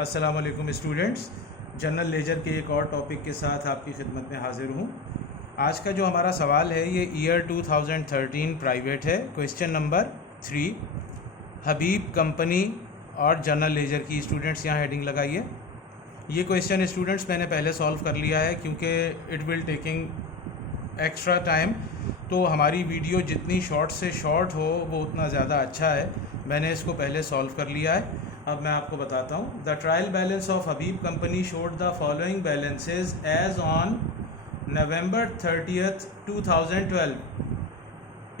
अस्सलाम वालेकुम students, general ledger के एक और टॉपिक के साथ आपकी खिदमत में हाजिर हूँ। आज का जो हमारा सवाल है ये ईयर 2013 प्राइवेट है। क्वेश्चन नंबर 3, हबीब कंपनी और जनरल लेजर की। स्टूडेंट्स यहाँ हेडिंग लगाइए। ये क्वेश्चन स्टूडेंट्स मैंने पहले सॉल्व कर लिया है क्योंकि it will taking extra time, तो हमारी वीडियो जितनी शॉर्ट से शॉर्ट हो वो उतना ज़्यादा अच्छा है। मैंने इसको पहले सॉल्व कर लिया है। अब मैं आपको बताता हूँ। The trial balance of Habib company showed the following balances as on November 30th 2012।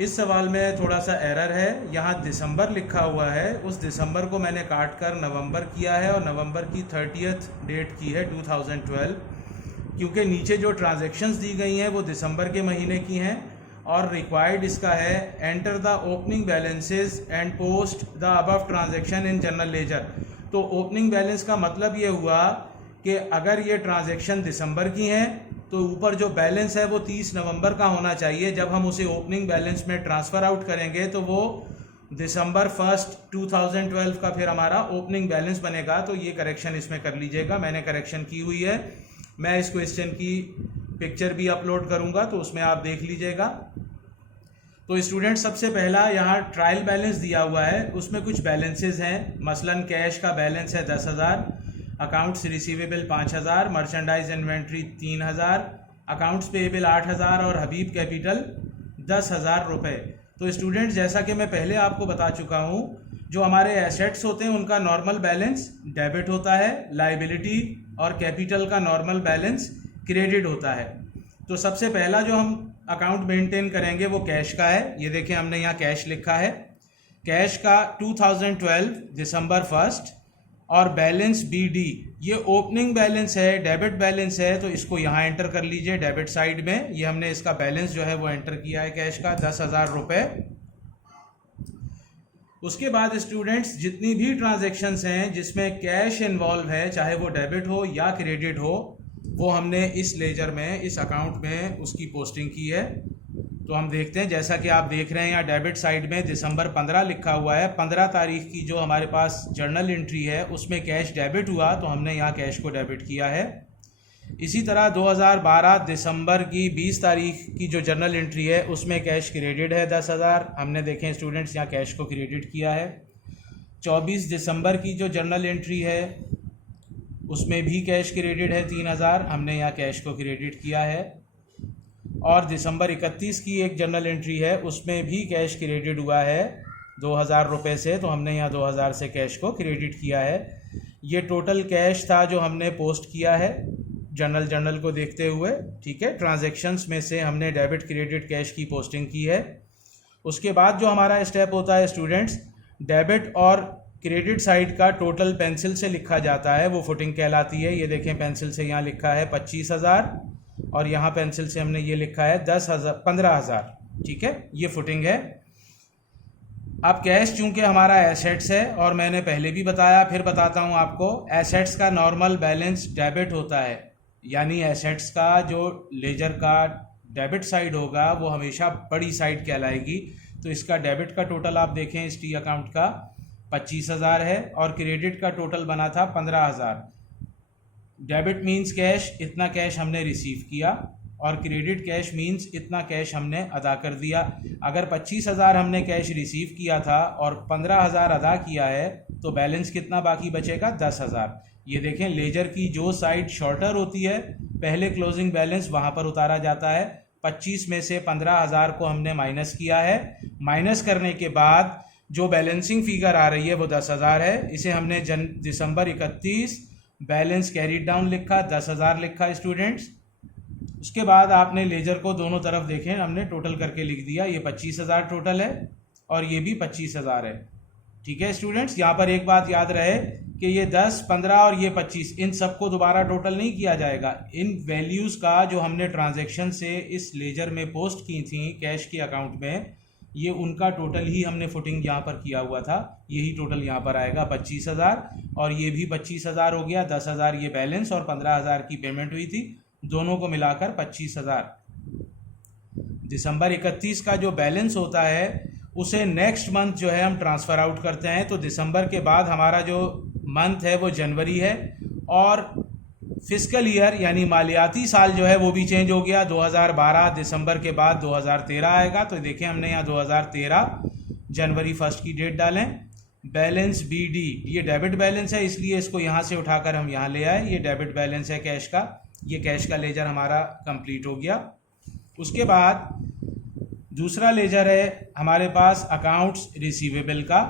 इस सवाल में थोड़ा सा एरर है, यहाँ दिसंबर लिखा हुआ है। उस दिसंबर को मैंने काट कर नवंबर किया है और नवंबर की 30th डेट की है 2012, क्योंकि नीचे जो ट्रांजैक्शंस दी गई हैं वो दिसंबर के महीने की हैं और रिक्वायर्ड इसका है enter the opening balances and post the above transaction in general ledger. तो ओपनिंग बैलेंस का मतलब ये हुआ कि अगर ये ट्रांजैक्शन दिसंबर की हैं तो ऊपर जो बैलेंस है वो 30 नवंबर का होना चाहिए। जब हम उसे ओपनिंग बैलेंस में ट्रांसफ़र आउट करेंगे तो वो दिसंबर 1 2012 का फिर हमारा ओपनिंग बैलेंस बनेगा। तो ये करेक्शन इसमें कर लीजिएगा, मैंने करेक्शन की हुई है। मैं इस क्वेश्चन की पिक्चर भी अपलोड करूंगा तो उसमें आप देख लीजिएगा। तो स्टूडेंट, सबसे पहला यहाँ ट्रायल बैलेंस दिया हुआ है, उसमें कुछ बैलेंसेस हैं। मसलन कैश का बैलेंस है 10,000, accounts receivable 5,000, merchandise inventory 3,000, accounts payable 8,000 और हबीब कैपिटल 10,000 रुपये। तो स्टूडेंट, जैसा कि मैं पहले आपको बता चुका हूँ, जो हमारे एसेट्स होते हैं उनका नॉर्मल बैलेंस डेबिट होता है, लाइबिलिटी और कैपिटल का नॉर्मल बैलेंस क्रेडिट होता है। तो सबसे पहला जो हम अकाउंट मेंटेन करेंगे वो कैश का है। ये देखें, हमने यहाँ कैश लिखा है। कैश का 2012 दिसंबर 1 और बैलेंस BD, ये ओपनिंग बैलेंस है, डेबिट बैलेंस है, तो इसको यहाँ एंटर कर लीजिए डेबिट साइड में। ये हमने इसका बैलेंस जो है वो एंटर किया है कैश का 10,000 रुपये। उसके बाद स्टूडेंट्स, जितनी भी ट्रांजैक्शंस हैं जिसमें कैश इन्वॉल्व है, चाहे वो डेबिट हो या क्रेडिट हो, वो हमने इस लेजर में, इस अकाउंट में उसकी पोस्टिंग की है। तो हम देखते हैं, जैसा कि आप देख रहे हैं यहाँ डेबिट साइड में दिसंबर 15 लिखा हुआ है। 15 तारीख की जो हमारे पास जर्नल एंट्री है उसमें कैश डेबिट हुआ, तो हमने यहाँ कैश को डेबिट किया है। इसी तरह 2012 दिसंबर की 20 तारीख की जो जर्नल एंट्री है उसमें कैश क्रेडिट है 10,000, हमने देखें स्टूडेंट्स यहाँ कैश को क्रेडिट किया है। 24 दिसंबर की जो जर्नल एंट्री है उसमें भी कैश क्रेडिट है 3,000, हमने यहाँ कैश को क्रेडिट किया है। और दिसंबर 31 की एक जर्नल एंट्री है उसमें भी कैश क्रेडिट हुआ है 2,000 रुपये से, तो हमने यहाँ 2,000 से कैश को क्रेडिट किया है। ये टोटल कैश था जो हमने पोस्ट किया है जर्नल को देखते हुए। ठीक है, ट्रांजैक्शंस में से हमने डेबिट क्रेडिट कैश की पोस्टिंग की है। उसके बाद जो हमारा स्टेप होता है स्टूडेंट्स, डेबिट और क्रेडिट साइड का टोटल पेंसिल से लिखा जाता है, वो फुटिंग कहलाती है। ये देखें, पेंसिल से यहाँ लिखा है 25,000 और यहाँ पेंसिल से हमने ये लिखा है 15,000। ठीक है, ये फुटिंग है। अब कैश चूंकि हमारा एसेट्स है, और मैंने पहले भी बताया, फिर बताता हूँ आपको, एसेट्स का नॉर्मल बैलेंस डेबिट होता है। यानी एसेट्स का जो लेजर का डेबिट साइड होगा वो हमेशा बड़ी साइड कहलाएगी। तो इसका डेबिट का टोटल आप देखें, इस टी अकाउंट का 25,000 है और क्रेडिट का टोटल बना था 15,000। डेबिट मीन्स कैश, इतना कैश हमने रिसीव किया, और क्रेडिट कैश मीन्स इतना कैश हमने अदा कर दिया। अगर 25,000 हमने कैश रिसीव किया था और 15,000 अदा किया है तो बैलेंस कितना बाकी बचेगा? 10,000। ये देखें, लेजर की जो साइड शॉर्टर होती है पहले क्लोजिंग बैलेंस वहाँ पर उतारा जाता है। 25 में से 15,000 को हमने माइनस किया है। माइनस करने के बाद जो बैलेंसिंग फिगर आ रही है वो 10,000 है। इसे हमने दिसंबर 31 बैलेंस कैरीड डाउन लिखा, 10,000 लिखा स्टूडेंट्स। उसके बाद आपने लेजर को दोनों तरफ देखें, हमने टोटल करके लिख दिया। ये 25,000 टोटल है और ये भी 25,000 है। ठीक है स्टूडेंट्स, यहाँ पर एक बात याद रहे कि ये 10, 15 और ये 25, इन सबको दोबारा टोटल नहीं किया जाएगा। इन वैल्यूज़ का जो हमने ट्रांजैक्शन से इस लेजर में पोस्ट की थी कैश के अकाउंट में, ये उनका टोटल ही हमने फुटिंग यहाँ पर किया हुआ था। यही टोटल यहाँ पर आएगा 25,000, और ये भी 25,000 हो गया। 10,000 ये बैलेंस और 15,000 की पेमेंट हुई थी, दोनों को मिलाकर 25,000। दिसंबर 31 का जो बैलेंस होता है उसे नेक्स्ट मंथ जो है हम ट्रांसफ़र आउट करते हैं। तो दिसंबर के बाद हमारा जो मंथ है वो जनवरी है, और फिस्कल ईयर यानी मालियाती साल जो है वो भी चेंज हो गया। 2012 दिसंबर के बाद 2013 आएगा। तो देखें हमने यहाँ 2013 जनवरी 1 की डेट डालें। बैलेंस BD, ये डेबिट बैलेंस है इसलिए इसको यहाँ से उठाकर हम यहाँ ले आए। ये डेबिट बैलेंस है कैश का, ये कैश का लेजर हमारा कंप्लीट हो गया। उसके बाद दूसरा लेजर है हमारे पास अकाउंट्स रिसीवेबल का।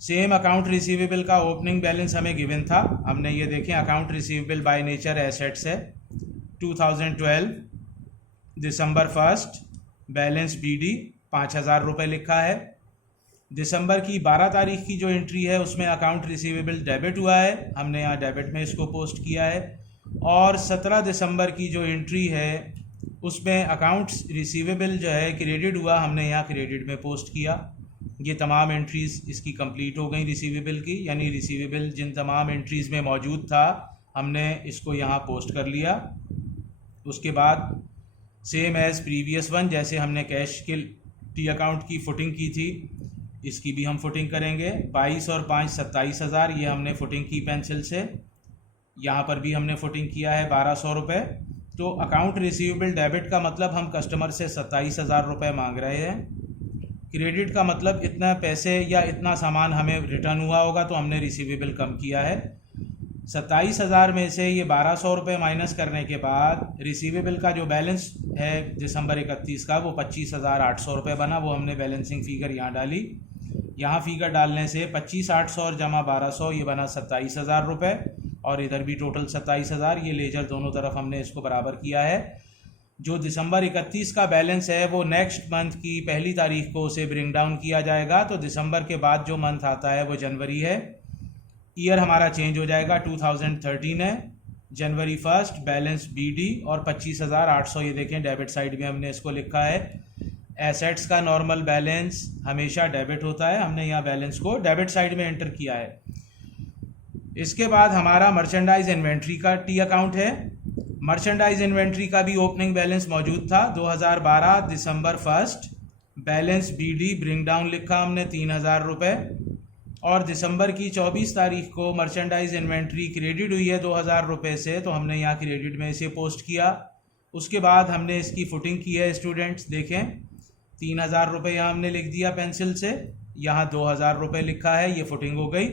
सेम अकाउंट रिसीवेबल का ओपनिंग बैलेंस हमें गिवन था, हमने ये देखें account receivable by nature assets है। 2012 दिसंबर 1 बैलेंस BD 5,000 रुपये लिखा है। दिसंबर की 12 तारीख की जो एंट्री है उसमें अकाउंट रिसीवेबल डेबिट हुआ है, हमने यहाँ डेबिट में इसको पोस्ट किया है। और 17 दिसंबर की जो एंट्री है उसमें अकाउंट्स रिसीवेबल जो है क्रेडिट हुआ, हमने यहाँ क्रेडिट में पोस्ट किया। ये तमाम एंट्रीज़ इसकी कंप्लीट हो गई रिसीवेबल की, यानी रिसीवेबल जिन तमाम एंट्रीज़ में मौजूद था हमने इसको यहाँ पोस्ट कर लिया। उसके बाद सेम एज़ प्रीवियस वन, जैसे हमने कैश के टी अकाउंट की फुटिंग की थी इसकी भी हम फुटिंग करेंगे। 22 और 5 27,000 ये हमने फुटिंग की पेंसिल से। यहाँ पर भी हमने फुटिंग किया है 1,200 रुपये। तो अकाउंट रिसीवेबल डेबिट का मतलब हम कस्टमर से 27,000 रुपये मांग रहे हैं। क्रेडिट का मतलब इतना पैसे या इतना सामान हमें रिटर्न हुआ होगा, तो हमने रिसीवेबल कम किया है। 27,000 में से ये 1,200 रुपये माइनस करने के बाद रिसीवेबल का जो बैलेंस है दिसंबर 31 का वो 25,800 रुपये बना। वो हमने बैलेंसिंग फ़िगर यहाँ डाली। यहाँ फ़िगर डालने से 25,800 और जमा 1,200 ये बना 27,000 रुपये, और इधर भी टोटल 27,000। ये लेजर दोनों तरफ हमने इसको बराबर किया है। जो दिसंबर 31 का बैलेंस है वो नेक्स्ट मंथ की पहली तारीख को उसे ब्रिंग डाउन किया जाएगा। तो दिसंबर के बाद जो मंथ आता है वो जनवरी है। ईयर हमारा चेंज हो जाएगा, 2013 है। जनवरी 1 बैलेंस BD और 25,800 ये देखें डेबिट साइड में हमने इसको लिखा है। एसेट्स का नॉर्मल बैलेंस हमेशा डेबिट होता है, हमने यहाँ बैलेंस को डेबिट साइड में एंटर किया है। इसके बाद हमारा मर्चेंडाइज इन्वेंट्री का टी अकाउंट है। मर्चेंडाइज इन्वेंट्री का भी ओपनिंग बैलेंस मौजूद था। 2012 दिसंबर 1 बैलेंस BD ब्रिंग डाउन लिखा हमने 3,000 रुपये, और दिसंबर की 24 तारीख को मर्चेंडाइज इन्वेंट्री क्रेडिट हुई है 2,000 रुपये से, तो हमने यहाँ क्रेडिट में इसे पोस्ट किया। उसके बाद हमने इसकी फुटिंग की है स्टूडेंट्स, देखें 3,000 रुपये यहाँ हमने लिख दिया पेंसिल से, यहाँ 2,000 रुपये लिखा है, ये फुटिंग हो गई।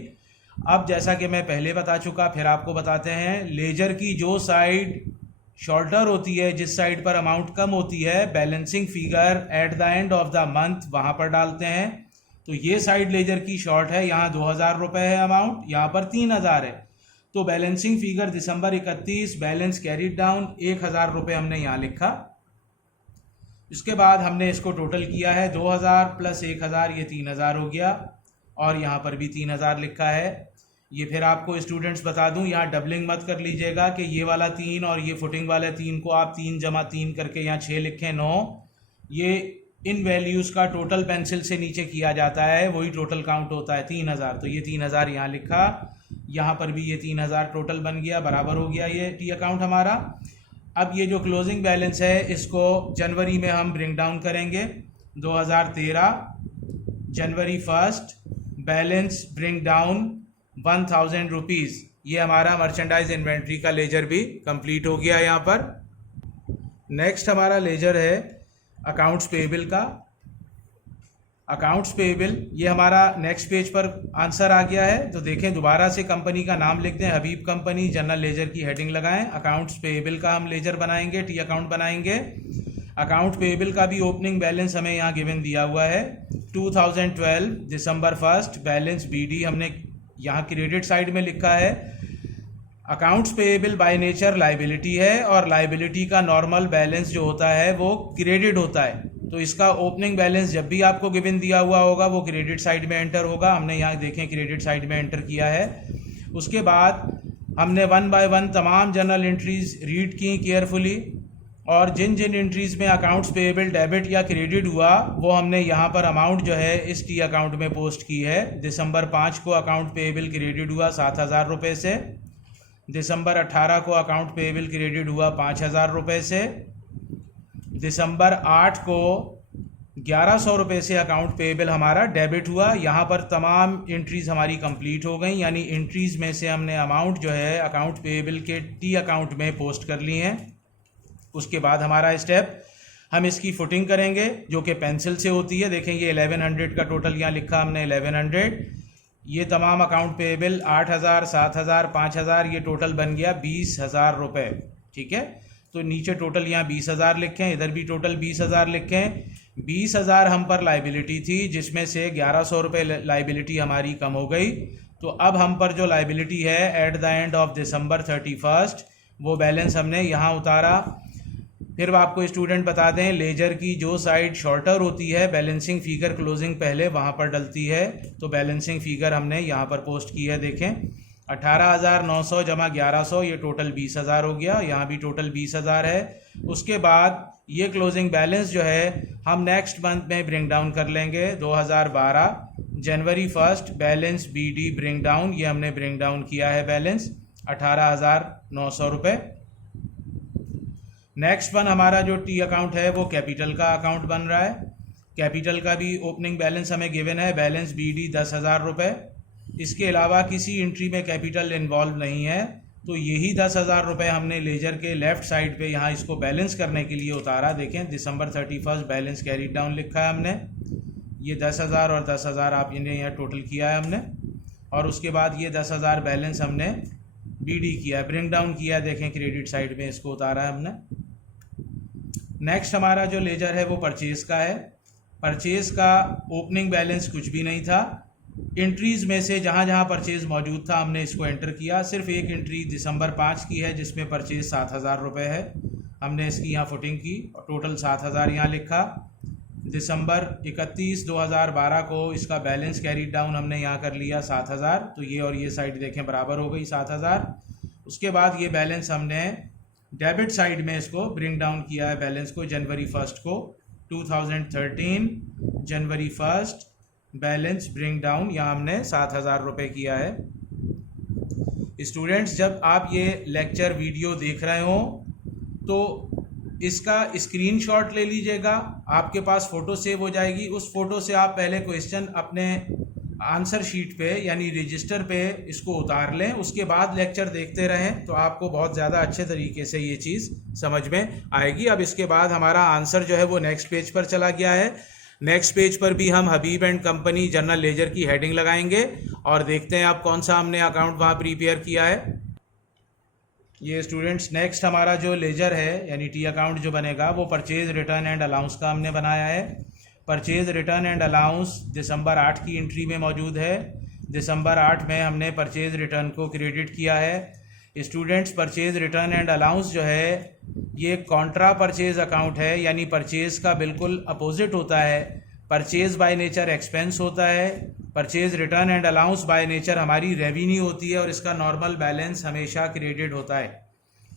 अब जैसा कि मैं पहले बता चुका फिर आपको बताते हैं, लेजर की जो साइड शॉर्टर होती है, जिस साइड पर अमाउंट कम होती है, balancing figure at the end of the month वहाँ पर डालते हैं। तो ये साइड लेजर की शॉर्ट है, यहाँ 2,000 रुपये है अमाउंट, यहाँ पर 3,000 है। तो बैलेंसिंग फिगर दिसंबर 31 बैलेंस कैरीड डाउन 1,000 रुपये हमने यहाँ लिखा। इसके बाद हमने इसको टोटल किया है 2,000 प्लस 1,000 ये 3,000 हो गया, और यहाँ पर भी 3,000 लिखा है। ये फिर आपको स्टूडेंट्स बता दूं, यहाँ डबलिंग मत कर लीजिएगा कि ये वाला 3 और ये फुटिंग वाले 3 को आप 3 जमा 3 करके यहाँ 6 लिखें, 9। ये इन वैल्यूज़ का टोटल पेंसिल से नीचे किया जाता है, वही टोटल काउंट होता है 3,000। तो ये 3,000 यहाँ लिखा, यहाँ पर भी ये 3,000 टोटल बन गया, बराबर हो गया ये टी अकाउंट हमारा। अब ये जो क्लोजिंग बैलेंस है इसको जनवरी में हम ब्रिंग डाउन करेंगे। 2013 जनवरी 1 बैलेंस ब्रिंग डाउन 1,000 रुपीज़। ये हमारा मर्चेंडाइज इन्वेंट्री का लेजर भी कंप्लीट हो गया यहाँ पर। नेक्स्ट हमारा लेजर है अकाउंट्स पेएबल का। अकाउंट्स पेएबल ये हमारा नेक्स्ट पेज पर आंसर आ गया है। तो देखें, दोबारा से कंपनी का नाम लिखते हैं, हबीब कंपनी, जनरल लेजर की हेडिंग लगाएं। अकाउंट्स पेएबल का हम लेजर बनाएंगे, टी अकाउंट बनाएंगे। अकाउंट पेएबल का भी ओपनिंग बैलेंस हमें यहाँ गिवन दिया हुआ है। 2012 दिसंबर 1 बैलेंस BD हमने यहाँ क्रेडिट साइड में लिखा है। Accounts payable by nature liability है, और लाइबिलिटी का नॉर्मल बैलेंस जो होता है वो क्रेडिट होता है। तो इसका ओपनिंग बैलेंस जब भी आपको गिवन दिया हुआ होगा वो क्रेडिट साइड में एंटर होगा। हमने यहाँ देखें क्रेडिट साइड में एंटर किया है। उसके बाद हमने 1 बाय 1 तमाम जर्नल एंट्रीज रीड की केयरफुली, और जिन जिन एंट्रीज़ में अकाउंट्स पेएबल डेबिट या क्रेडिट हुआ वो हमने यहाँ पर अमाउंट जो है इस टी अकाउंट में पोस्ट की है। दिसंबर 5 को अकाउंट पेएबल क्रेडिट हुआ 7,000 रुपये से। दिसंबर 18 को अकाउंट पेएबल क्रेडिट हुआ 5,000 रुपये से। दिसंबर 8 को 1100 रुपये से अकाउंट पेएबल हमारा डेबिट हुआ। यहाँ पर तमाम एंट्रीज हमारी कंप्लीट हो गई, यानी एंट्रीज में से हमने अमाउंट जो है अकाउंट पेएबल के टी अकाउंट में पोस्ट कर ली हैं। उसके बाद हमारा स्टेप, हम इसकी फुटिंग करेंगे जो कि पेंसिल से होती है। देखेंगे 1100 का टोटल यहाँ लिखा हमने 1100। ये तमाम अकाउंट पेएबल 8000, 7000, 5000, ये टोटल बन गया 20,000 रुपये। ठीक है, तो नीचे टोटल यहाँ 20,000 लिखें, इधर भी टोटल 20,000 लिखें। 20,000 हम पर लाइबिलिटी थी, जिसमें से 1100 रुपये लाइबिलिटी हमारी कम हो गई। तो अब हम पर जो लाइबिलिटी है at the end of December 31, वो बैलेंस हमने यहाँ उतारा। फिर आपको स्टूडेंट बता दें, लेजर की जो साइड शॉर्टर होती है, बैलेंसिंग फिगर क्लोजिंग पहले वहाँ पर डलती है। तो बैलेंसिंग फिगर हमने यहाँ पर पोस्ट की है। देखें 18,900 जमा 1100, ये टोटल 20,000 हो गया। यहाँ भी टोटल 20,000 है। उसके बाद ये क्लोजिंग बैलेंस जो है हम नेक्स्ट मंथ में ब्रिंग डाउन कर लेंगे। 2012 जनवरी 1 बैलेंस BD ब्रिंग डाउन, ये हमने ब्रिंग डाउन किया है बैलेंस 18,900 रुपये। नेक्स्ट वन हमारा जो टी अकाउंट है वो कैपिटल का अकाउंट बन रहा है। कैपिटल का भी ओपनिंग बैलेंस हमें गिवन है, बैलेंस BD 10,000 रुपये। इसके अलावा किसी एंट्री में कैपिटल इन्वॉल्व नहीं है, तो यही 10,000 रुपये हमने लेजर के लेफ्ट साइड पे यहाँ इसको बैलेंस करने के लिए उतारा। देखें दिसंबर 31 बैलेंस कैरीड डाउन लिखा है हमने। ये 10,000 और 10,000 आप इन्हें यहाँ टोटल किया है हमने, और उसके बाद ये 10,000 बैलेंस हमने BD किया है, ब्रिंग डाउन किया है। देखें क्रेडिट साइड में इसको उतारा है हमने। नेक्स्ट हमारा जो लेजर है वो परचेज का है। परचेज का ओपनिंग बैलेंस कुछ भी नहीं था। एंट्रीज में से जहाँ जहाँ परचेज मौजूद था हमने इसको एंटर किया। सिर्फ एक एंट्री दिसंबर 5 की है जिसमें परचेज 7,000 रुपये है, हमने इसकी यहाँ फुटिंग की और टोटल 7,000 यहाँ लिखा। दिसंबर 31, 2012 को इसका बैलेंस कैरी डाउन हमने यहाँ कर लिया 7,000, तो ये और ये साइड देखें बराबर हो गई 7,000। उसके बाद ये बैलेंस हमने डेबिट साइड में इसको ब्रिंग डाउन किया है बैलेंस को जनवरी 1 को 2013 जनवरी 1 बैलेंस ब्रिंग डाउन यहाँ हमने 7,000 रुपये किया है। स्टूडेंट्स जब आप ये लेक्चर वीडियो देख रहे हो तो इसका स्क्रीनशॉट ले लीजिएगा, आपके पास फ़ोटो सेव हो जाएगी। उस फोटो से आप पहले क्वेश्चन अपने आंसर शीट पे यानी रजिस्टर पे इसको उतार लें। उसके बाद लेक्चर देखते रहें तो आपको बहुत ज़्यादा अच्छे तरीके से ये चीज़ समझ में आएगी। अब इसके बाद हमारा आंसर जो है वो नेक्स्ट पेज पर चला गया है। नेक्स्ट पेज पर भी हम हबीब एंड कंपनी जनरल लेजर की हेडिंग लगाएंगे और देखते हैं आप कौन सा हमने अकाउंट वहाँ प्रिपेयर किया है। ये स्टूडेंट्स नेक्स्ट हमारा जो लेजर है यानी टी अकाउंट जो बनेगा वो परचेज रिटर्न एंड अलाउंस का हमने बनाया है। परचेज रिटर्न एंड अलाउंस दिसंबर 8 की एंट्री में मौजूद है। दिसंबर 8 में हमने परचेज रिटर्न को क्रेडिट किया है। Students purchase return and allowance जो है ये कॉन्ट्रा परचेज अकाउंट है, यानी परचेज का बिल्कुल अपोजिट होता है। परचेज बाय नेचर एक्सपेंस होता है, purchase return and allowance by nature हमारी रेवेन्यू होती है और इसका नॉर्मल बैलेंस हमेशा क्रेडिट होता है।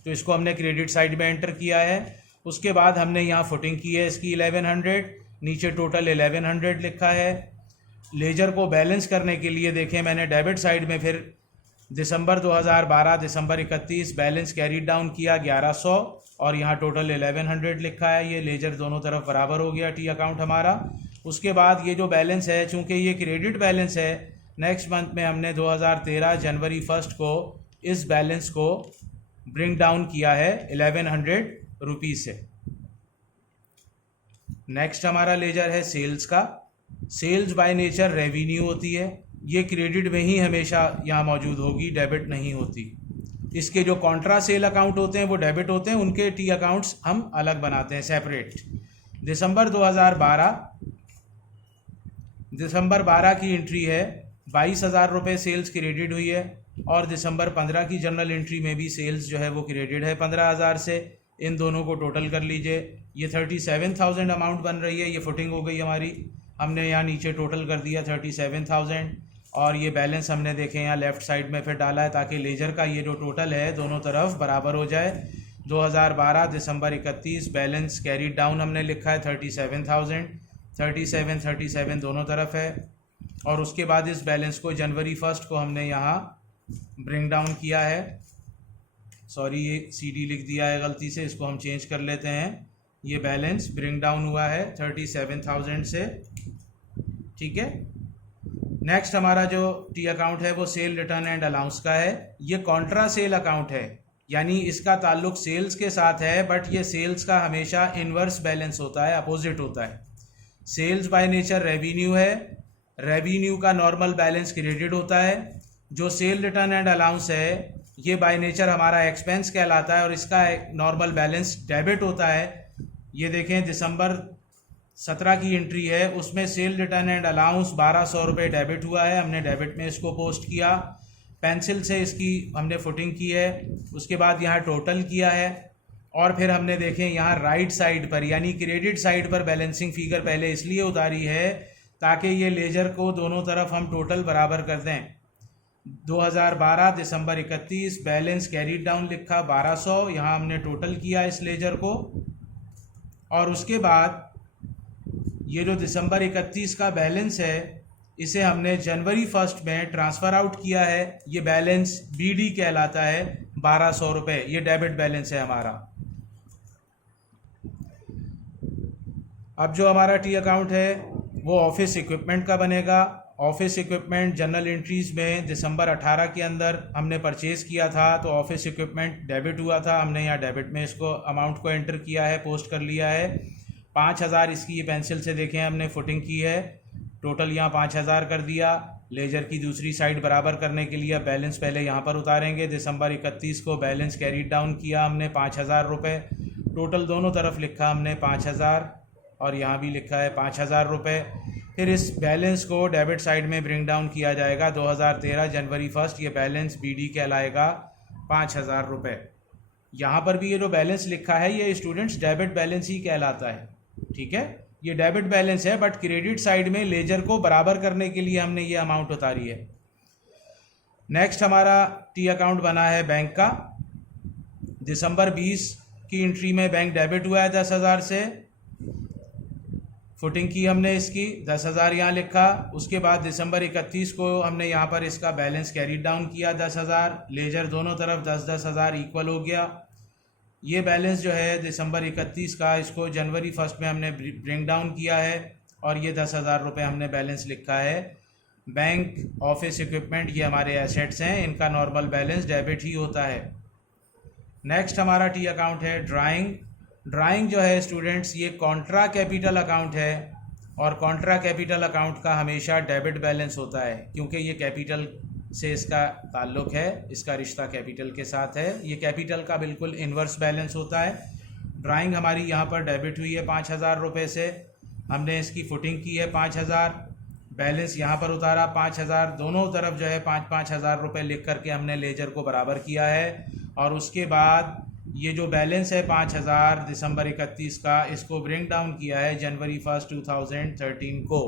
तो इसको हमने क्रेडिट साइड में एंटर किया है। उसके बाद हमने यहाँ फुटिंग की है इसकी 1100, नीचे टोटल 1100 लिखा है। लेजर को बैलेंस करने के लिए देखें मैंने डेबिट साइड में फिर दिसंबर 2012 दिसंबर 31 बैलेंस कैरीड डाउन किया 1100 और यहाँ टोटल 1100 लिखा है। ये लेजर दोनों तरफ बराबर हो गया टी अकाउंट हमारा। उसके बाद ये जो बैलेंस है चूँकि ये क्रेडिट बैलेंस है, नेक्स्ट मंथ में हमने 2013 जनवरी 1 को इस बैलेंस को ब्रिंग डाउन किया है 1100 रुपीज़ से। नेक्स्ट हमारा लेजर है सेल्स का। सेल्स बाय नेचर रेवेन्यू होती है, ये क्रेडिट में ही हमेशा यहाँ मौजूद होगी, डेबिट नहीं होती। इसके जो कॉन्ट्रा सेल अकाउंट होते हैं वो डेबिट होते हैं, उनके टी अकाउंट्स हम अलग बनाते हैं सेपरेट। दिसंबर 2012 की एंट्री है, 22,000 रुपये सेल्स क्रेडिट हुई है और दिसंबर 15 की जनरल एंट्री में भी सेल्स जो है वो क्रेडिट है 15,000 से। इन दोनों को टोटल कर लीजिए, ये 37,000 अमाउंट बन रही है। ये फुटिंग हो गई हमारी, हमने यहाँ नीचे टोटल कर दिया 37,000 और ये बैलेंस हमने देखे यहाँ लेफ़्ट साइड में फिर डाला है ताकि लेजर का ये जो टोटल है दोनों तरफ बराबर हो जाए। 2012 दिसंबर 31 बैलेंस कैरीड डाउन हमने लिखा है 37,000, 37 दोनों तरफ है। और उसके बाद इस बैलेंस को जनवरी 1 को हमने यहाँ ब्रिंग डाउन किया है। सॉरी ये CD लिख दिया है गलती से, इसको हम चेंज कर लेते हैं। ये बैलेंस ब्रिंग डाउन हुआ है 37,000 से। ठीक है, नेक्स्ट हमारा जो टी अकाउंट है वो सेल रिटर्न एंड अलाउंस का है। ये कॉन्ट्रा सेल अकाउंट है, यानी इसका ताल्लुक सेल्स के साथ है, बट ये सेल्स का हमेशा इन्वर्स बैलेंस होता है, अपोजिट होता है। सेल्स बाय नेचर रेवेन्यू है, रेवेन्यू का नॉर्मल बैलेंस क्रेडिट होता है। जो सेल रिटर्न एंड अलाउंस है ये बाय नेचर हमारा एक्सपेंस कहलाता है और इसका नॉर्मल बैलेंस डेबिट होता है। ये देखें दिसंबर 17 की एंट्री है, उसमें सेल रिटर्न एंड अलाउंस 1200 रुपये डेबिट हुआ है, हमने डेबिट में इसको पोस्ट किया, पेंसिल से इसकी हमने फुटिंग की है, उसके बाद यहाँ टोटल किया है और फिर हमने देखें यहाँ राइट साइड पर यानी क्रेडिट साइड पर बैलेंसिंग फिगर पहले इसलिए उतारी है ताकि ये लेजर को दोनों तरफ हम टोटल बराबर कर दें। 2012 दिसंबर 31 बैलेंस कैरीड डाउन लिखा 1200, यहाँ हमने टोटल किया इस लेजर को और उसके बाद ये जो दिसंबर 31 का बैलेंस है इसे हमने जनवरी 1 में ट्रांसफ़र आउट किया है। ये बैलेंस बीडी कहलाता है 1200 रुपये, ये डेबिट बैलेंस है हमारा। अब जो हमारा टी अकाउंट है वो ऑफिस इक्विपमेंट का बनेगा। ऑफिस इक्विपमेंट जनरल एंट्रीज़ में दिसंबर 18 के अंदर हमने परचेज़ किया था, तो ऑफिस इक्विपमेंट डेबिट हुआ था, हमने यहाँ डेबिट में इसको अमाउंट को एंटर किया है, पोस्ट कर लिया है। 5000 इसकी ये पेंसिल से देखें हमने फुटिंग की है, टोटल यहाँ 5000 कर दिया। लेजर की दूसरी साइड बराबर करने के लिए बैलेंस पहले यहाँ पर उतारेंगे। दिसंबर 31 को बैलेंस कैरीड डाउन किया हमने 5000 रुपये, टोटल दोनों तरफ लिखा हमने 5000 और यहाँ भी लिखा है 5000 रुपये। फिर इस बैलेंस को डेबिट साइड में ब्रिंग डाउन किया जाएगा 2013 जनवरी 1 ये बैलेंस बीडी कहलाएगा 5000 रुपये। यहाँ पर भी ये जो बैलेंस लिखा है ये स्टूडेंट्स डेबिट बैलेंस ही कहलाता है। ठीक है, ये डेबिट बैलेंस है बट क्रेडिट साइड में लेजर को बराबर करने के लिए हमने ये अमाउंट उतारी है। नेक्स्ट हमारा टी अकाउंट बना है बैंक का। दिसंबर 20 की एंट्री में बैंक डेबिट हुआ है 10,000 से, फुटिंग की हमने इसकी 10,000 यहाँ लिखा। उसके बाद दिसंबर 31 को हमने यहाँ पर इसका बैलेंस कैरी डाउन किया 10,000, लेजर दोनों तरफ 10,000 इक्वल हो गया। ये बैलेंस जो है दिसंबर 31 का इसको जनवरी 1 में हमने ब्रिंग डाउन किया है और ये 10,000 रुपये हमने बैलेंस लिखा है। बैंक ऑफिस इक्विपमेंट ये हमारे एसेट्स हैं, इनका नॉर्मल बैलेंस डेबिट ही होता है। नेक्स्ट हमारा टी अकाउंट है ड्राइंग। ड्राइंग जो है स्टूडेंट्स ये कॉन्ट्रा कैपिटल अकाउंट है और कॉन्ट्रा कैपिटल अकाउंट का हमेशा डेबिट बैलेंस होता है क्योंकि ये कैपिटल से इसका ताल्लुक है, इसका रिश्ता कैपिटल के साथ है। ये कैपिटल का बिल्कुल इन्वर्स बैलेंस होता है। ड्राइंग हमारी यहाँ पर डेबिट हुई है 5,000 रुपये से, हमने इसकी फुटिंग की है 5,000, बैलेंस यहाँ पर उतारा 5,000, दोनों तरफ जो है 5,000 रुपये लिख करके हमने लेजर को बराबर किया है और उसके बाद ये जो बैलेंस है 5,000 दिसंबर 31 का इसको ब्रिंग डाउन किया है जनवरी 1 2013 को।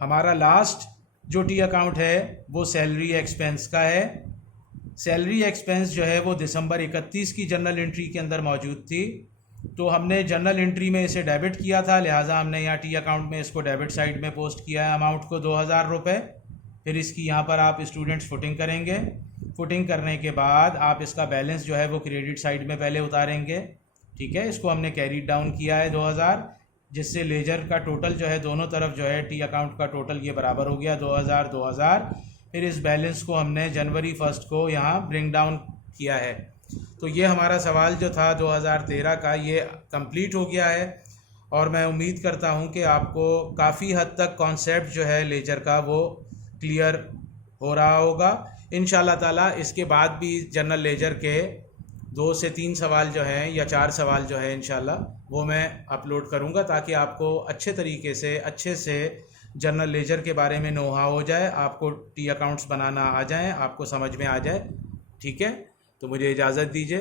हमारा लास्ट जो टी अकाउंट है वो सैलरी एक्सपेंस का है। सैलरी एक्सपेंस जो है वो दिसंबर 31 की जनरल एंट्री के अंदर मौजूद थी, तो हमने जनरल एंट्री में इसे डेबिट किया था, लिहाजा हमने यहाँ टी अकाउंट में इसको डेबिट साइड में पोस्ट किया है अमाउंट को 2,000 रुपये। फिर इसकी यहाँ पर आप स्टूडेंट्स फुटिंग करेंगे, फुटिंग करने के बाद आप इसका बैलेंस जो है वो क्रेडिट साइड में पहले उतारेंगे। ठीक है, इसको हमने कैरी डाउन किया है 2,000, जिससे लेजर का टोटल जो है दोनों तरफ जो है टी अकाउंट का टोटल ये बराबर हो गया 2,000। फिर इस बैलेंस को हमने जनवरी 1 को यहाँ ब्रिंग डाउन किया है। तो ये हमारा सवाल जो था 2013 का ये कंप्लीट हो गया है और मैं उम्मीद करता हूँ कि आपको काफ़ी हद तक कॉन्सेप्ट जो है लेजर का वो क्लियर हो रहा होगा। इंशाल्लाह ताला इसके बाद भी जनरल लेजर के 2 से 3 सवाल जो हैं या 4 सवाल जो है इंशाल्लाह वो मैं अपलोड करूँगा ताकि आपको अच्छे तरीके से अच्छे से जनरल लेजर के बारे में नोहा हो जाए, आपको टी अकाउंट्स बनाना आ जाए, आपको समझ में आ जाए। ठीक है, तो मुझे इजाज़त दीजिए।